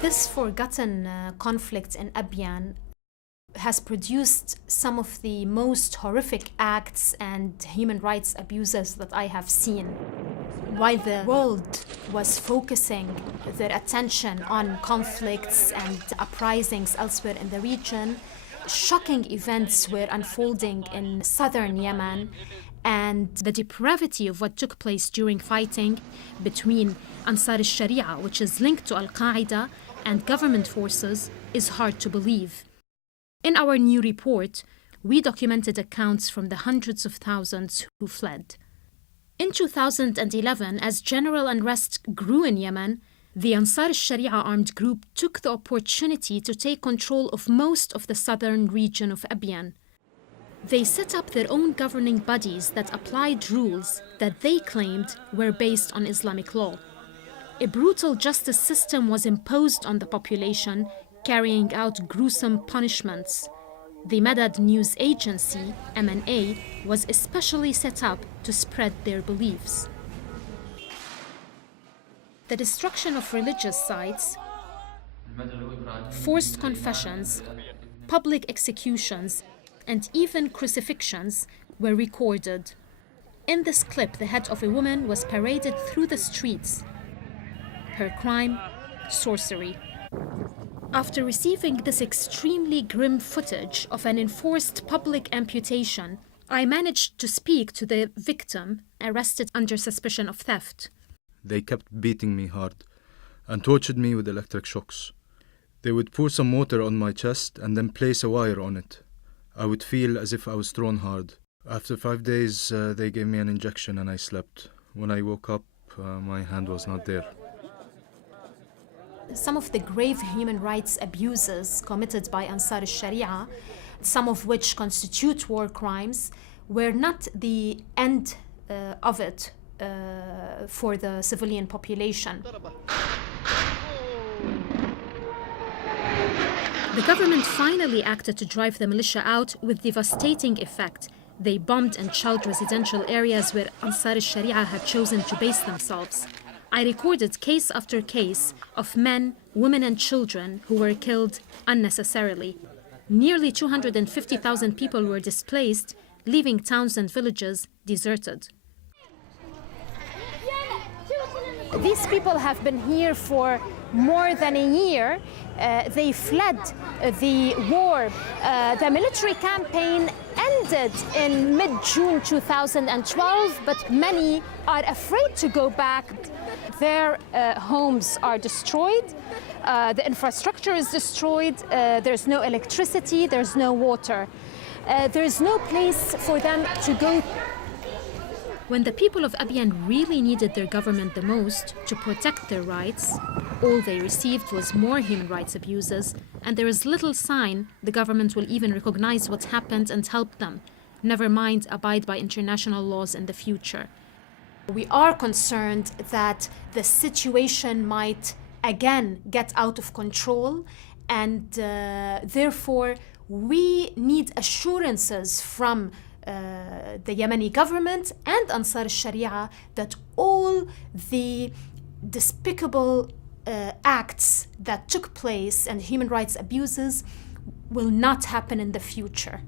This forgotten conflict in Abyan has produced some of the most horrific acts and human rights abuses that I have seen. While the world was focusing their attention on conflicts and uprisings elsewhere in the region, shocking events were unfolding in southern Yemen, and the depravity of what took place during fighting between Ansar al-Sharia, which is linked to Al-Qaida, and government forces is hard to believe. In our new report, we documented accounts from the hundreds of thousands who fled. In 2011, as general unrest grew in Yemen, the Ansar al-Sharia armed group took the opportunity to take control of most of the southern region of Abyan. They set up their own governing bodies that applied rules that they claimed were based on Islamic law. A brutal justice system was imposed on the population, carrying out gruesome punishments. The Madad news agency, MNA, was especially set up to spread their beliefs. The destruction of religious sites, forced confessions, public executions, and even crucifixions were recorded. In this clip, the head of a woman was paraded through the streets. Her crime, sorcery. After receiving this extremely grim footage of an enforced public amputation, I managed to speak to the victim, arrested under suspicion of theft. They kept beating me hard and tortured me with electric shocks. They would pour some water on my chest and then place a wire on it. I would feel as if I was thrown hard. After 5 days, they gave me an injection and I slept. When I woke up, my hand was not there. Some of the grave human rights abuses committed by Ansar al-Sharia, some of which constitute war crimes, were not the end of it for the civilian population. The government finally acted to drive the militia out with devastating effect. They bombed and shelled residential areas where Ansar al-Sharia had chosen to base themselves. I recorded case after case of men, women and children who were killed unnecessarily. Nearly 250,000 people were displaced, leaving towns and villages deserted. These people have been here for more than a year. They fled the war. The military campaign ended in mid-June 2012, but many are afraid to go back. Their homes are destroyed. The infrastructure is destroyed. There's no electricity. There's no water. There's no place for them to go. When the people of Abyan really needed their government the most to protect their rights, all they received was more human rights abuses, and there is little sign the government will even recognize what happened and help them, never mind abide by international laws in the future. We are concerned that the situation might again get out of control, and therefore we need assurances from the Yemeni government and Ansar al-Sharia that all the despicable acts that took place and human rights abuses will not happen in the future.